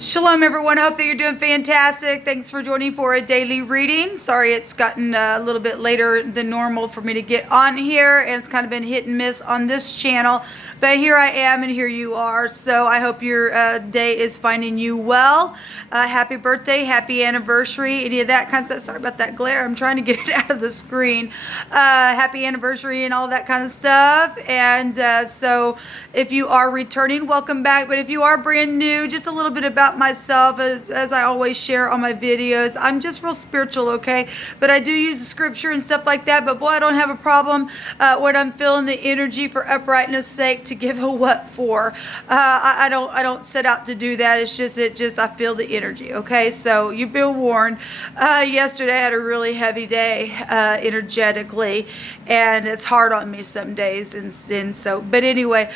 Shalom, everyone. I hope that you're doing fantastic. Thanks for joining for a daily reading. Sorry it's gotten a little bit later than normal for me to get on here, and it's kind of been hit and miss on this channel. But here I am, and here you are. So I hope your day is finding you well. Happy birthday, happy anniversary, any of that kind of stuff. Sorry about that glare. I'm trying to get it out of the screen. Happy anniversary and all that kind of stuff. And so if you are returning, welcome back. But if you are brand new, just a little bit about myself, as I always share on my videos. I'm just real spiritual, okay? But I do use the scripture and stuff like that. But boy, I don't have a problem when I'm feeling the energy for uprightness sake to give a what for. I don't set out to do that. It's just I feel the energy, okay? So you've been warned. Yesterday I had a really heavy day energetically, and it's hard on me some days, and so. But anyway,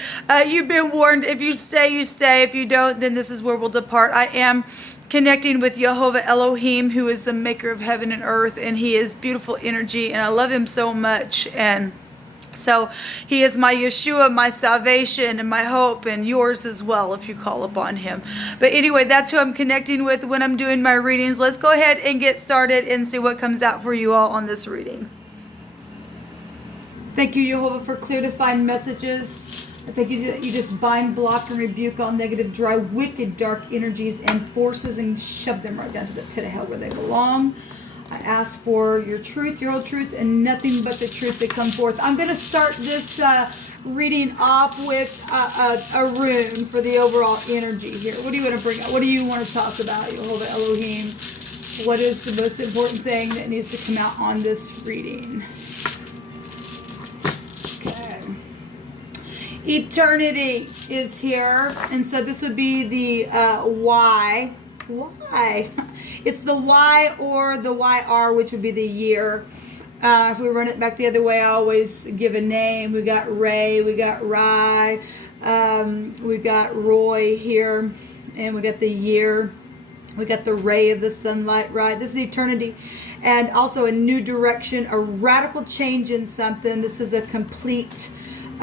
you've been warned. If you stay, you stay. If you don't, then this is where we'll depart. I am connecting with Jehovah Elohim, who is the maker of heaven and earth, and he is beautiful energy, and I love him so much. And so he is my Yeshua, my salvation, and my hope, and yours as well if you call upon him. But anyway, that's who I'm connecting with when I'm doing my readings. Let's go ahead and get started and see what comes out for you all on this reading. Thank you, Jehovah, for clear defined messages. I thank you that you just bind, block, and rebuke all negative, dry, wicked, dark energies and forces and shove them right down to the pit of hell where they belong. I ask for your truth, your whole truth, and nothing but the truth to come forth. I'm going to start this reading off with a rune for the overall energy here. What do you want to bring up? What do you want to talk about, Jehovah Elohim? What is the most important thing that needs to come out on this reading? Eternity is here, and so this would be the Y. Why? It's the Y or the YR, which would be the year. If we run it back the other way, I always give a name. We got Ray, we got Rye, we got Roy here, and we got the year. We got the ray of the sunlight, right? This is eternity. And also a new direction, a radical change in something. This is a complete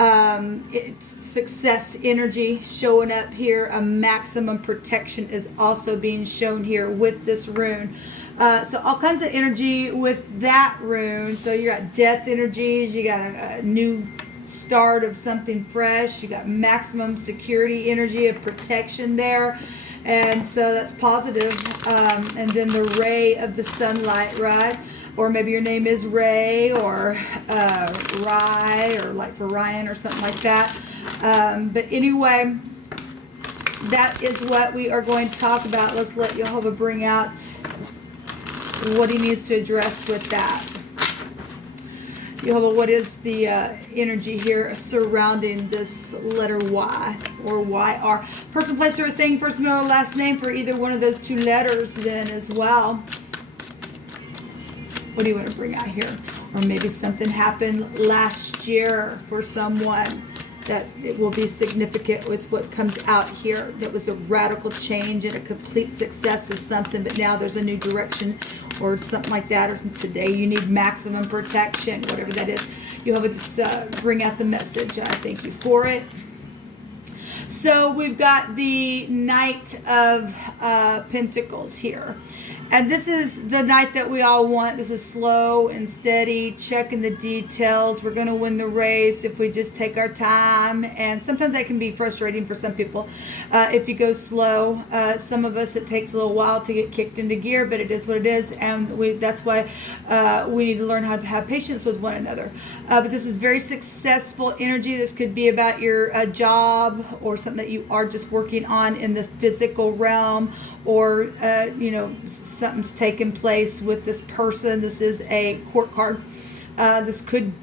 it's success energy showing up here. A maximum protection is also being shown here with this rune. So all kinds of energy with that rune. So you got death energies, you got a new start of something fresh, you got maximum security energy of protection there. And so that's positive. And then the ray of the sunlight, right? Or maybe your name is Ray or Rye, or like for Ryan or something like that. But anyway, that is what we are going to talk about. Let's let Jehovah bring out what he needs to address with that. Jehovah, what is the energy here surrounding this letter Y or YR? Person, place, or thing, first, middle, or last name for either one of those two letters then as well. What do you want to bring out here? Or maybe something happened last year for someone that it will be significant with what comes out here. That was a radical change and a complete success of something, but now there's a new direction or something like that. Or today you need maximum protection, whatever that is. You'll have to just bring out the message. I thank you for it. So we've got the Knight of Pentacles here. And this is the night that we all want. This is slow and steady, checking the details. We're going to win the race if we just take our time. And sometimes that can be frustrating for some people if you go slow. Some of us, it takes a little while to get kicked into gear, but it is what it is. And that's why we need to learn how to have patience with one another. But this is very successful energy. This could be about your job or something that you are just working on in the physical realm, or, something's taken place with this person. This is a court card. This could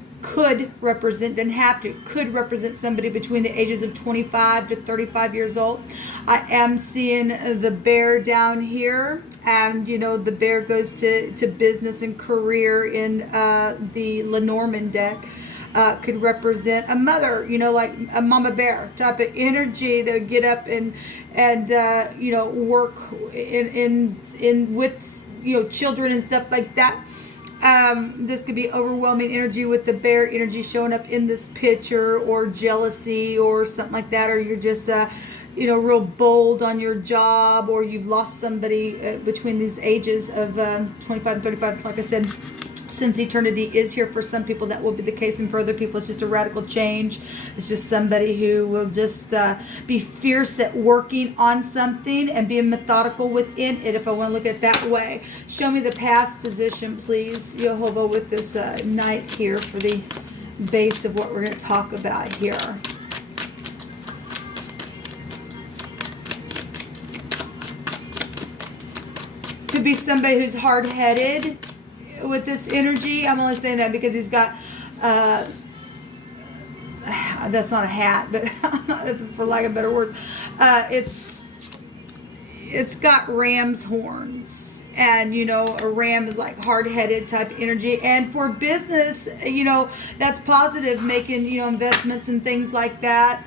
represent, doesn't have to, could represent somebody between the ages of 25 to 35 years old. I am seeing the bear down here, and the bear goes to business and career in the Lenormand deck. Could represent a mother, like a mama bear type of energy. They'll get up and work in with children and stuff like that. This could be overwhelming energy with the bear energy showing up in this picture, or jealousy or something like that, or you're just real bold on your job, or you've lost somebody between these ages of 25 and 35. Like I said, since eternity is here for some people, that will be the case, and for other people it's just a radical change. It's just somebody who will just be fierce at working on something and being methodical within it, if I want to look at it that way. Show me the past position, please, Jehovah, with this Knight here for the base of what we're going to talk about here. Could be somebody who's hard-headed with this energy. I'm only saying that because he's got that's not a hat, but for lack of better words, it's got ram's horns, and a ram is like hard-headed type energy. And for business, that's positive, making investments and things like that,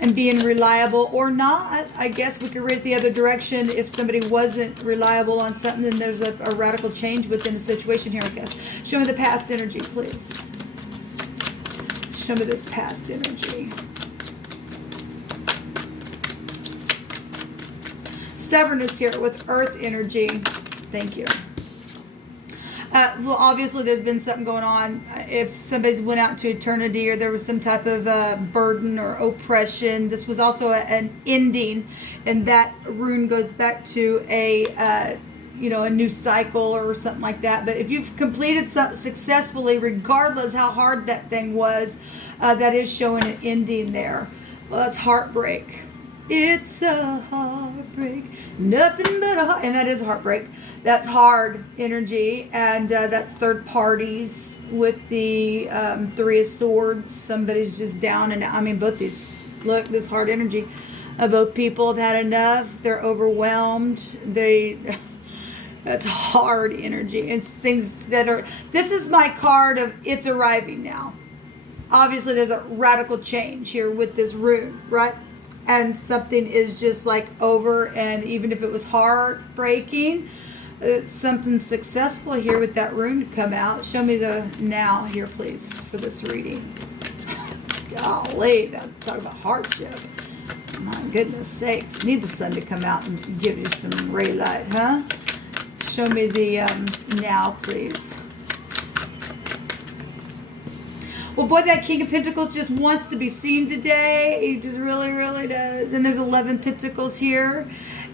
and being reliable or not. I guess we could read it the other direction. If somebody wasn't reliable on something, then there's a radical change within the situation here, I guess. Show me the past energy, please. Show me this past energy. Stubbornness here with earth energy. Thank you. Well, obviously there's been something going on. If somebody's went out to eternity, or there was some type of burden or oppression, this was also an ending, and that rune goes back to a new cycle or something like that. But if you've completed something successfully, regardless how hard that thing was, that is showing an ending there. Well, that's heartbreak. It's a heartbreak, nothing but a heart, and that is a heartbreak. That's hard energy, and that's third parties with the Three of Swords. Somebody's just down, and I mean both these. Look, this hard energy. Both people have had enough. They're overwhelmed. That's hard energy. It's things that are. This is my card of it's arriving now. Obviously, there's a radical change here with this rune, right? And something is just like over, and even if it was heartbreaking, something successful here with that rune to come out. Show me the now here, please, for this reading. Golly, talk about hardship. My goodness sakes. Need the sun to come out and give you some ray light, huh? Show me the now, please. Well, boy, that King of Pentacles just wants to be seen today. He just really, really does. And there's 11 Pentacles here.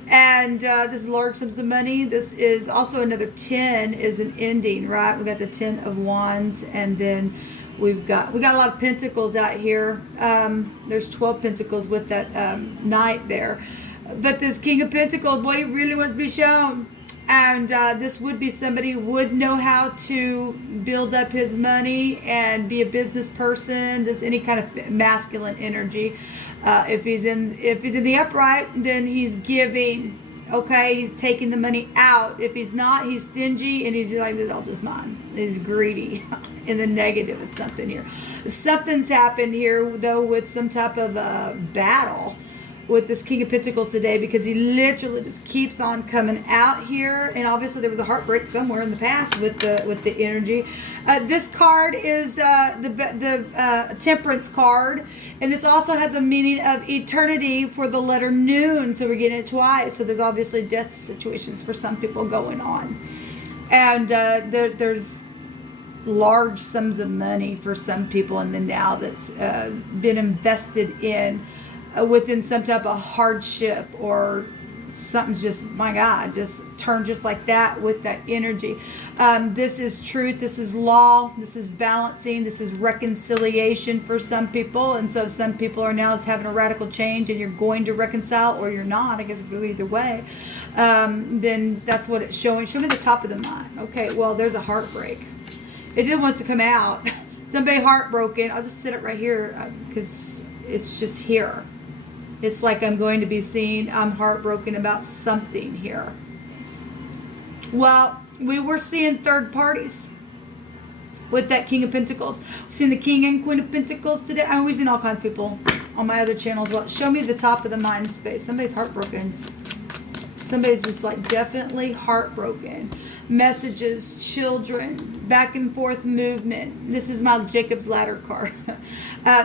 And this is large sums of money. This is also another 10 is an ending, right? We got the 10 of Wands, and then we got a lot of Pentacles out here. There's 12 Pentacles with that Knight there. But this King of Pentacles, boy, he really wants to be shown. And this would be somebody who would know how to build up his money and be a business person. There's any kind of masculine energy. If he's in the upright, then he's giving. Okay, he's taking the money out. If he's not, he's stingy, and he's like, "This is all just mine." He's greedy. In the negative is something here. Something's happened here, though, with some type of battle with this King of Pentacles today, because he literally just keeps on coming out here. And obviously there was a heartbreak somewhere in the past with the energy. This card is the Temperance card, and this also has a meaning of eternity for the letter Noon, so we're getting it twice. So there's obviously death situations for some people going on, and there's large sums of money for some people in the now that's been invested in within some type of hardship, or something just, my God, just turned just like that with that energy. This is truth. This is law. This is balancing. This is reconciliation for some people. And so some people are now having a radical change, and you're going to reconcile, or you're not. I guess it could go either way. Then that's what it's showing. Show me the top of the mind. Okay, well, there's a heartbreak. It just wants to come out. Somebody heartbroken. I'll just sit it right here because it's just here. It's like I'm going to be seen. I'm heartbroken about something here. Well, we were seeing third parties with that King of Pentacles. We've seen the King and Queen of Pentacles today. I'm seen all kinds of people on my other channel as well. Show me the top of the mind space. Somebody's heartbroken. Somebody's just like definitely heartbroken. Messages, children, back and forth movement. This is my Jacob's Ladder card.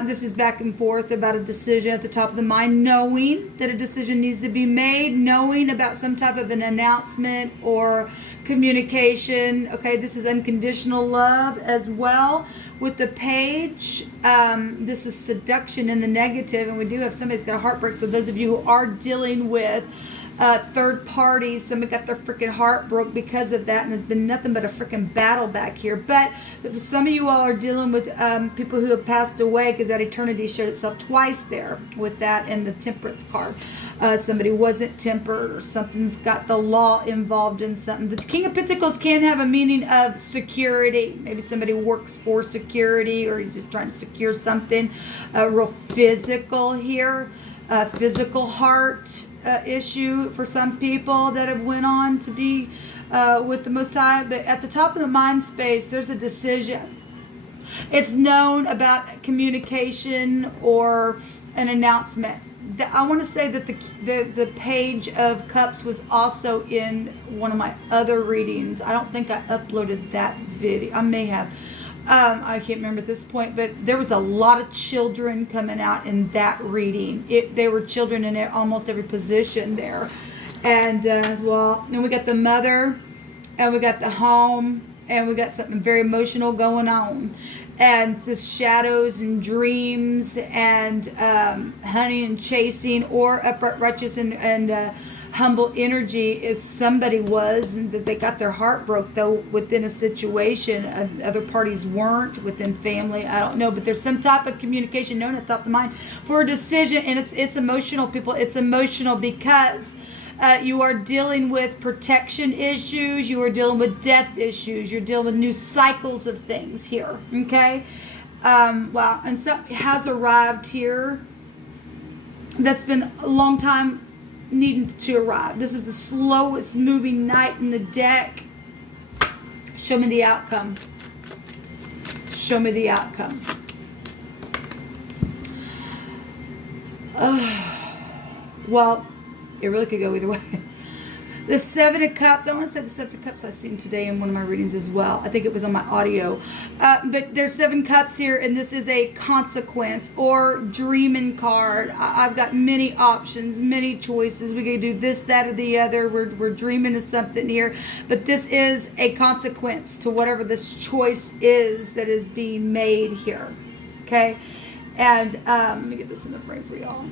This is back and forth about a decision at the top of the mind, knowing that a decision needs to be made, knowing about some type of an announcement or communication. Okay, this is unconditional love as well. With the page, this is seduction in the negative, and we do have somebody's got a heartbreak. So those of you who are dealing with third parties, somebody got their freaking heart broke because of that, and it's been nothing but a freaking battle back here. But some of you all are dealing with people who have passed away, because that eternity showed itself twice there with that and the temperance card. Somebody wasn't tempered, or something's got the law involved in something. The King of Pentacles can have a meaning of security. Maybe somebody works for security, or he's just trying to secure something. Real physical here, physical heart issue for some people that have went on to be with the Most High. But at the top of the mind space, there's a decision. It's known about communication or an announcement. I want to say that the Page of Cups was also in one of my other readings. I don't think I uploaded that video. I may have. I can't remember at this point, but there was a lot of children coming out in that reading. They were children in almost every position there. And as well, and we got the mother, and we got the home, and we got something very emotional going on. And the shadows and dreams and hunting and chasing, or upright, righteous, and humble energy is somebody was, and that they got their heart broke though within a situation. Other parties weren't within family. I don't know, but there's some type of communication known at the top of the mind for a decision, and it's emotional, people. It's emotional because you are dealing with protection issues. You are dealing with death issues. You're dealing with new cycles of things here. Okay? Wow. And something has arrived here that's been a long time needing to arrive. This is the slowest moving knight in the deck. Show me the outcome. Show me the outcome. Well, it really could go either way. The Seven of Cups. I want to say the Seven of Cups I've seen today in one of my readings as well. I think it was on my audio. But there's 7 cups here, and this is a consequence or dreaming card. I've got many options, many choices. We can do this, that, or the other. We're dreaming of something here. But this is a consequence to whatever this choice is that is being made here. Okay? And let me get this in the frame for y'all.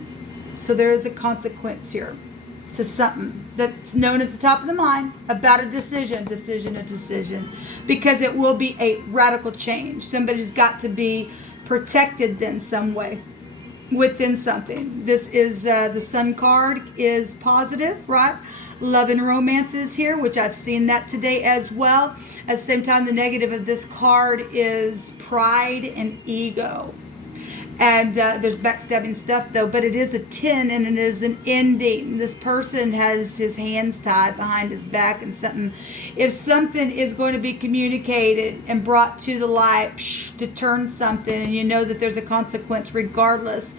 So there is a consequence here to something that's known at the top of the mind about a decision, because it will be a radical change. Somebody's got to be protected then some way within something. This is the Sun card is positive, right? Love and romance is here, which I've seen that today as well. At the same time, the negative of this card is pride and ego. And there's backstabbing stuff though, but it is a 10 and it is an ending. This person has his hands tied behind his back and something. If something is going to be communicated and brought to the light to turn something, and you know that there's a consequence regardless,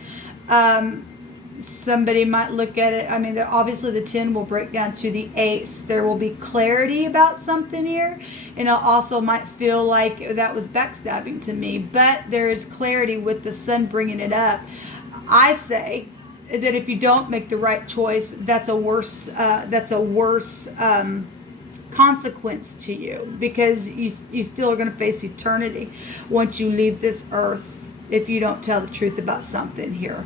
somebody might look at it. I mean, obviously the 10 will break down to the ace. There will be clarity about something here, and it also might feel like that was backstabbing to me, but there is clarity with the Sun bringing it up. I say that if you don't make the right choice, that's a worse consequence to you, because you still are going to face eternity once you leave this earth if you don't tell the truth about something here.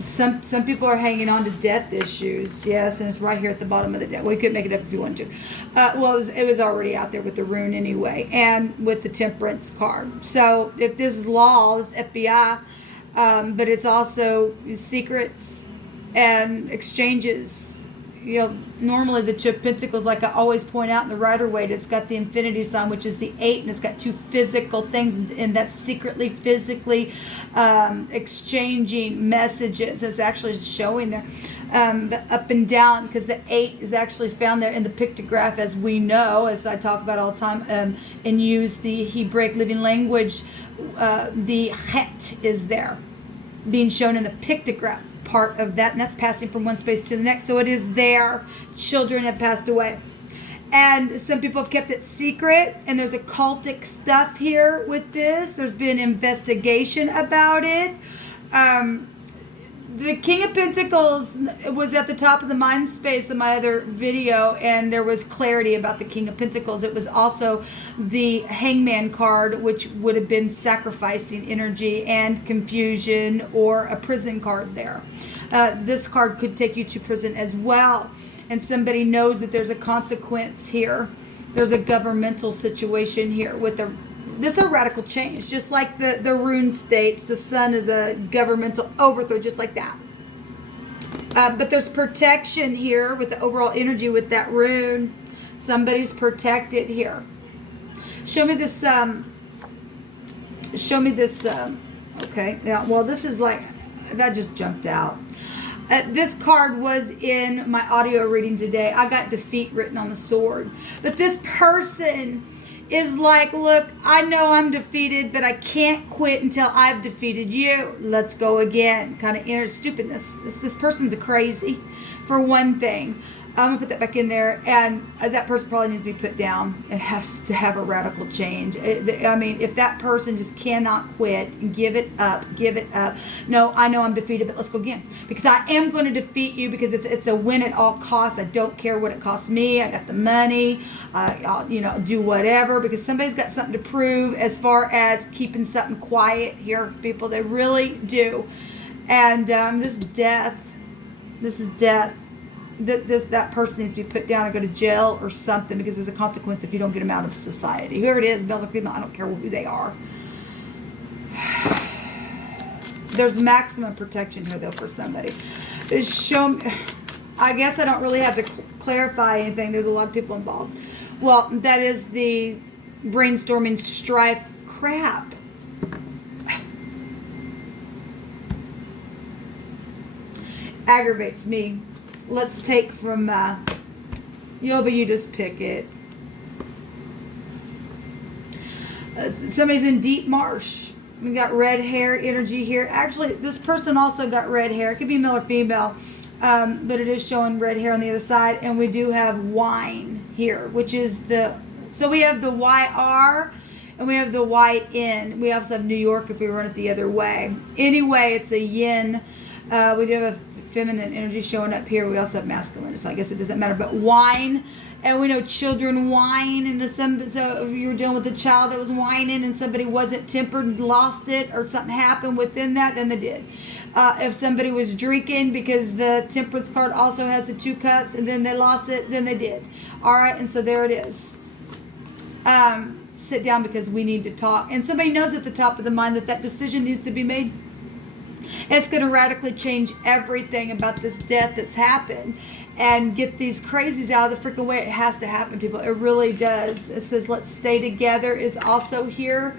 Some people are hanging on to death issues, yes, and it's right here at the bottom of the deck. Well, you could make it up if you wanted to. Well, it was already out there with the rune anyway, and with the Temperance card. So if this is law, it's FBI, but it's also secrets and exchanges. You know, normally the Two of Pentacles, like I always point out in the Rider-Waite, it's got the infinity sign, which is the 8, and it's got 2 physical things, and that's secretly, physically exchanging messages. It's actually showing there, but up and down, because the 8 is actually found there in the pictograph, as we know, as I talk about all the time, and use the Hebraic living language. The Het is there, being shown in the pictograph part of that, and that's passing from one space to the next. So it is there. Children have passed away. And some people have kept it secret, and there's occultic stuff here with this. There's been investigation about it. The King of Pentacles was at the top of the mind space in my other video, and there was clarity about the King of Pentacles. It was also the Hangman card, which would have been sacrificing energy and confusion, or a prison card there. This card could take you to prison as well, and somebody knows that there's a consequence here. There's a governmental situation here with this is a radical change, just like the rune states. The sun is a governmental overthrow, just like that. But there's protection here with the overall energy with that rune. Somebody's protected here. Show me this. Okay. Yeah. Well, this is like, that just jumped out. This card was in my audio reading today. I got defeat written on the sword. But this person is like, look, I know I'm defeated, but I can't quit until I've defeated you. Let's go again. Kind of inner stupidness. This person's a crazy, for one thing. I'm going to put that back in there. And that person probably needs to be put down. It has to have a radical change. I mean, if that person just cannot quit and give it up. No, I know I'm defeated, but let's go again. Because I am going to defeat you, because it's a win at all costs. I don't care what it costs me. I got the money. I'll, do whatever, because somebody's got something to prove as far as keeping something quiet here, people. They really do. And this is death. That person needs to be put down and go to jail or something, because there's a consequence if you don't get them out of society. Whoever it is, male or female, I don't care who they are. There's maximum protection here, though, for somebody. I guess I don't really have to clarify anything. There's a lot of people involved. Well, that is the brainstorming strife crap. Aggravates me. Let's take from Yova, you just pick it. Somebody's in deep marsh. We got red hair energy here. Actually, this person also got red hair. It could be male or female, but it is showing red hair on the other side. And we do have wine here, which is so we have the YR and we have the YN. We also have New York if we run it the other way. Anyway, it's a yin. We do have a feminine energy showing up here. We also have masculine, so I guess it doesn't matter. But wine, and we know children whine, and so if you were dealing with a child that was whining and somebody wasn't tempered and lost it, or something happened within that, then they did. If somebody was drinking, because the temperance card also has the 2 cups, and then they lost it, then they did. All right, and so there it is. Sit down, because we need to talk. And somebody knows at the top of the mind that decision needs to be made. It's going to radically change everything about this death that's happened, and get these crazies out of the freaking way. It has to happen, people. It really does. It says, let's stay together is also here.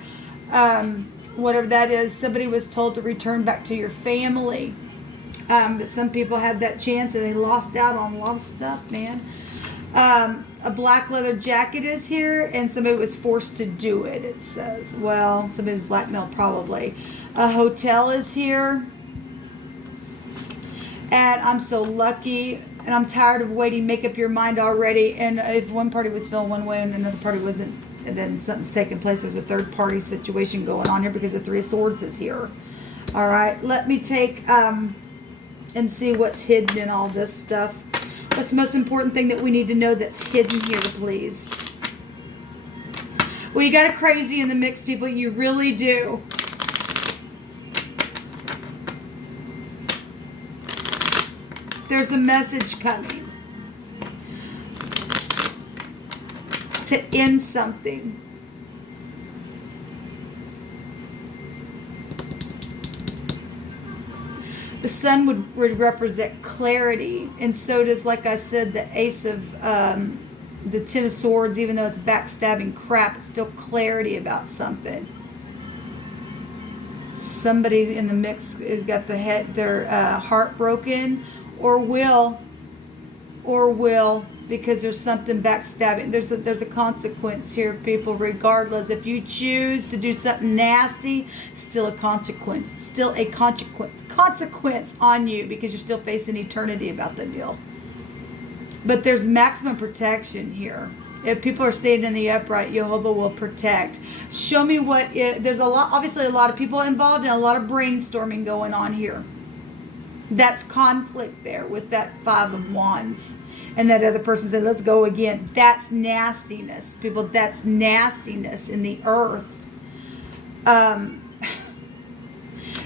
Whatever that is, somebody was told to return back to your family. But some people had that chance, and they lost out on a lot of stuff, man. A black leather jacket is here, and somebody was forced to do it, it says. Well, somebody's blackmailed, probably. A hotel is here. And I'm so lucky, and I'm tired of waiting. Make up your mind already. And if one party was feeling one way and another party wasn't, and then something's taking place, there's a third party situation going on here, because the 3 of Swords is here. All right, let me take and see what's hidden in all this stuff. What's the most important thing that we need to know that's hidden here, please? Well, you got a crazy in the mix, people. You really do. There's a message coming to end something. The sun would represent clarity, and so does, like I said, the Ace of the 10 of Swords. Even though it's backstabbing crap, it's still clarity about something. Somebody in the mix has got their heart broken, or will or will, because there's something backstabbing. There's a consequence here, people, regardless. If you choose to do something nasty, still a consequence. Still a consequence on you, because you're still facing eternity about the deal. But there's maximum protection here. If people are staying in the upright, Jehovah will protect. Show me there's obviously a lot of people involved and a lot of brainstorming going on here. That's conflict there with that Five of Wands. And that other person said, let's go again. That's nastiness, people. That's nastiness in the earth.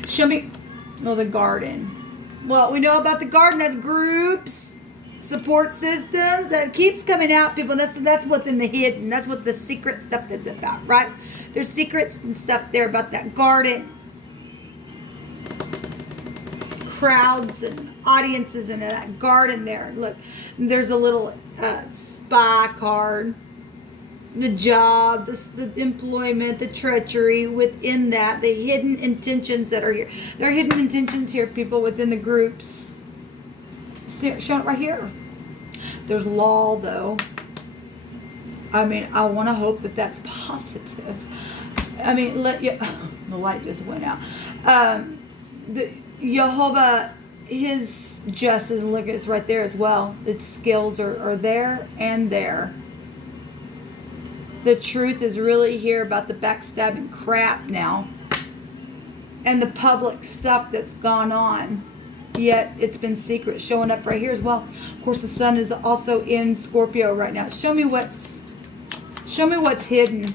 Show me, the garden. Well, we know about the garden. That's groups, support systems. That keeps coming out, people. That's what's in the hidden. That's what the secret stuff is about, right? There's secrets and stuff there about that garden. Crowds and audiences in that garden there. Look, there's a little spy card. The job, the employment, the treachery within that, the hidden intentions that are here. There are hidden intentions here, people, within the groups. See, shown it right here. There's law, though. I mean, I want to hope that that's positive. I mean, the light just went out. Jehovah, his justice, and look, it's right there as well. The scales are there and there. The truth is really here about the backstabbing crap now. And the public stuff that's gone on. Yet it's been secret, showing up right here as well. Of course, the sun is also in Scorpio right now. Show me what's hidden.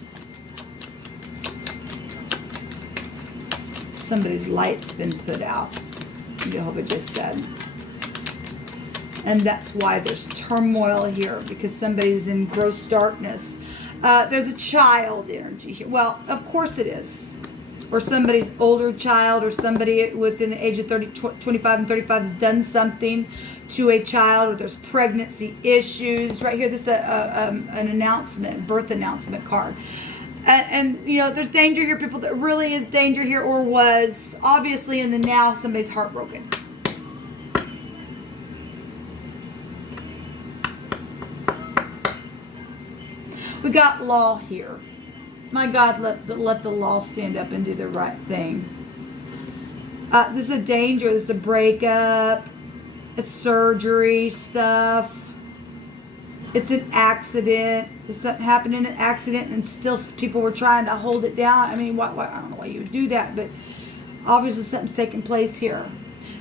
Somebody's light's been put out, Jehovah just said. And that's why there's turmoil here, because somebody's in gross darkness. There's a child energy here. Well, of course it is. Or somebody's older child, or somebody within the age of 25 and 35 has done something to a child, or there's pregnancy issues. Right here, this is an announcement, birth announcement card. And there's danger here, people. That really is danger here, or was. Obviously, in the now, somebody's heartbroken. We got law here. My God, let the law stand up and do the right thing. This is a danger. This is a breakup. It's surgery stuff. It's an accident. Something happened in an accident, and still people were trying to hold it down. I mean, why, I don't know why you would do that, but obviously something's taking place here.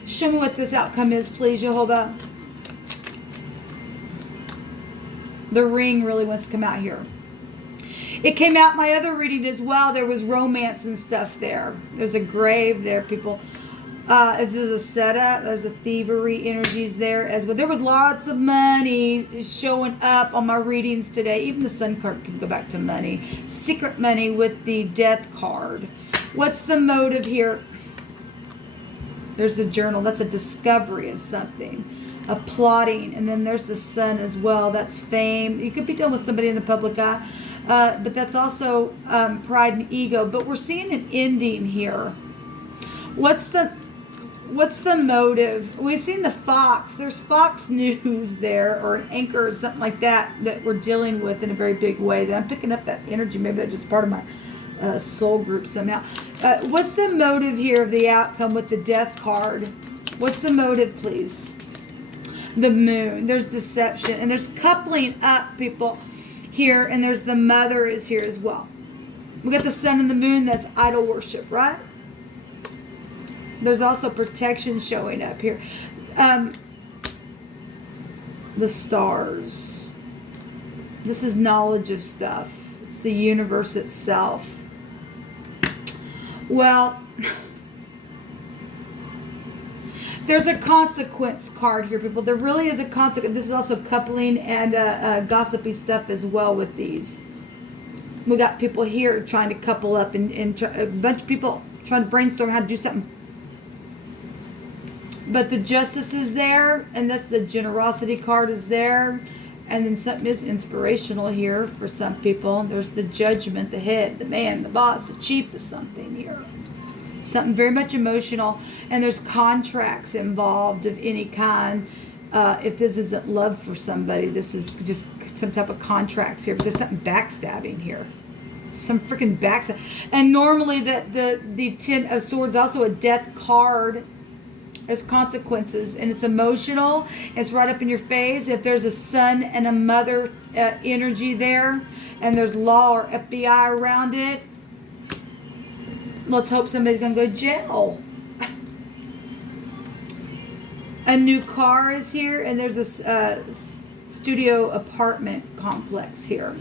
Show me what this outcome is, please, Jehovah. The ring really wants to come out here. It came out my other reading as well. There was romance and stuff there. There's a grave there, people. This is a setup. There's a thievery energies there as well. There was lots of money showing up on my readings today. Even the sun card can go back to money. Secret money with the death card. What's the motive here? There's a journal. That's a discovery of something. A plotting. And then there's the sun as well. That's fame. You could be dealing with somebody in the public eye. But that's also pride and ego. But we're seeing an ending here. What's the motive? We've seen the Fox. There's Fox News there, or an anchor or something like that we're dealing with in a very big way. That I'm picking up that energy. Maybe that's just part of my soul group somehow. What's the motive here of the outcome with the death card? What's the motive, please? The moon. There's deception. And there's coupling up, people, here. And there's the mother is here as well. We got the sun and the moon. That's idol worship, right? There's also protection showing up here. The stars. This is knowledge of stuff. It's the universe itself. Well, there's a consequence card here, people. There really is a consequence. This is also coupling and gossipy stuff as well with these. We got people here trying to couple up and a bunch of people trying to brainstorm how to do something. But the justice is there, and that's the generosity card is there. And then something is inspirational here for some people. There's the judgment, the head, the man, the boss, the chief is something here. Something very much emotional. And there's contracts involved of any kind. If this isn't love for somebody, this is just some type of contracts here. But there's something backstabbing here. Some freaking backstab. And normally the Ten of Swords, also a death card. There's consequences, and it's emotional. It's right up in your face. If there's a son and a mother energy there, and there's law or FBI around it, let's hope somebody's going to go to jail. A new car is here, and there's a studio apartment complex here.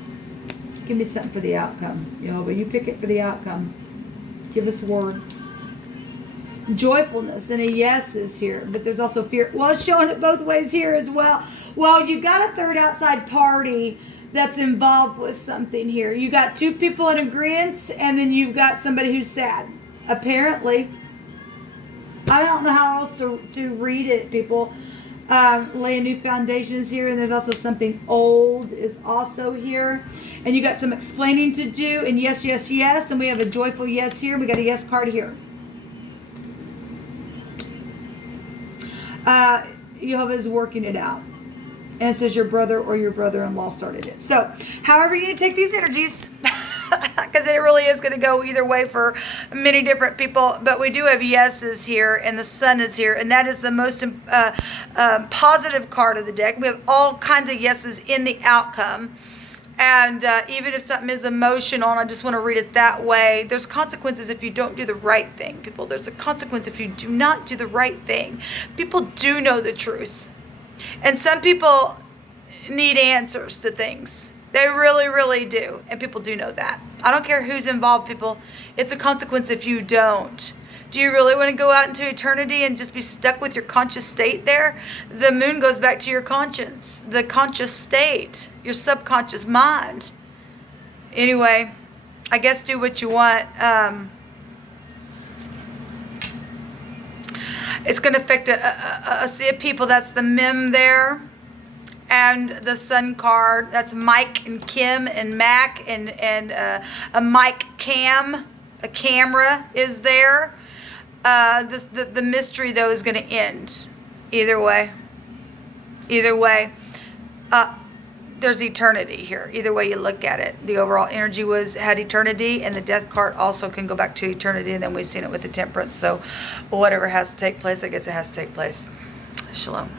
Give me something for the outcome. But you pick it for the outcome. Give us words. Joyfulness and a yes is here, but there's also fear. Well, it's showing it both ways here as well. Well, you got a third outside party that's involved with something here. You got two people in agreement, and then you've got somebody who's sad. Apparently, I don't know how else to read it. People laying new foundations here, and there's also something old is also here, and you got some explaining to do. And yes, yes, yes, and we have a joyful yes here. We got a yes card here. Jehovah is working it out. And it says your brother or your brother-in-law started it. So, however you need to take these energies, because it really is going to go either way for many different people. But we do have yeses here, and the sun is here, and that is the most positive card of the deck. We have all kinds of yeses in the outcome. And even if something is emotional, and I just want to read it that way, there's consequences if you don't do the right thing, people. There's a consequence if you do not do the right thing. People do know the truth. And some people need answers to things. They really, really do. And people do know that. I don't care who's involved, people. It's a consequence if you don't. Do you really want to go out into eternity and just be stuck with your conscious state there? The moon goes back to your conscience, the conscious state, your subconscious mind. Anyway, I guess do what you want. It's going to affect a sea of people. That's the Mem there. And the Sun card. That's Mike and Kim and Mac and a Mike Cam. A camera is there. The mystery, though, is going to end. Either way. There's eternity here. Either way you look at it. The overall energy had eternity, and the death card also can go back to eternity, and then we've seen it with the temperance. So whatever has to take place, I guess it has to take place. Shalom.